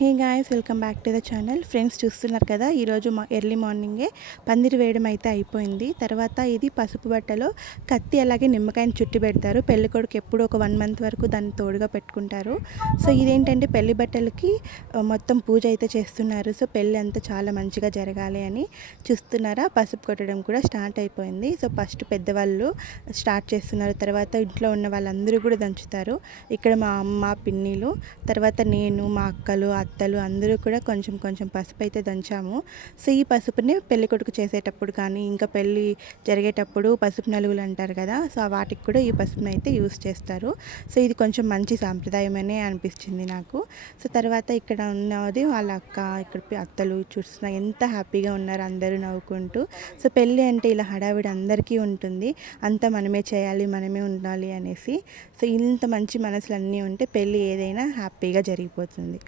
Hey guys, welcome back to the channel. Friends, చూస్తున్నారు కదా, ఈరోజు ఎర్లీ మార్నింగే పందిరి వేయడం అయితే అయిపోయింది. తర్వాత ఇది పసుపు బట్టలో కత్తి అలాగే నిమ్మకాయని చుట్టి పెడతారు. పెళ్ళికొడుకు ఎప్పుడు ఒక 1 మంత్ వరకు దాన్ని తోడుగా పెట్టుకుంటారు. సో ఇదేంటంటే పెళ్లి బట్టలకి మొత్తం పూజ అయితే చేస్తున్నారు. సో పెళ్ళి అంతా చాలా మంచిగా జరగాలి అని చూస్తున్నారా. పసుపు కొట్టడం కూడా స్టార్ట్ అయిపోయింది. సో ఫస్ట్ పెద్దవాళ్ళు స్టార్ట్ చేస్తున్నారు. తర్వాత ఇంట్లో ఉన్న వాళ్ళందరూ కూడా దంచుతారు. ఇక్కడ మా అమ్మ, పిన్నిలు, తర్వాత నేను, మా అక్కలు, అత్తలు అందరూ కూడా కొంచెం కొంచెం పసుపు అయితే దంచాము. సో ఈ పసుపుని పెళ్లి కొడుకు చేసేటప్పుడు కానీ ఇంకా పెళ్ళి జరిగేటప్పుడు పసుపు నలుగులు అంటారు కదా, సో వాటికి కూడా ఈ పసుపుని అయితే యూస్ చేస్తారు. సో ఇది కొంచెం మంచి సాంప్రదాయమనే అనిపించింది నాకు. సో తర్వాత ఇక్కడ ఉన్నది వాళ్ళ అక్క, ఇక్కడ అత్తలు చూస్తున్నా ఎంత హ్యాపీగా ఉన్నారు, అందరూ నవ్వుకుంటూ. సో పెళ్ళి అంటే ఇలా హడావిడి అందరికీ ఉంటుంది, అంతా మనమే చేయాలి, మనమే ఉండాలి అనేసి. సో ఇంత మంచి మనసులు అన్నీ ఉంటే పెళ్ళి ఏదైనా హ్యాపీగా జరిగిపోతుంది.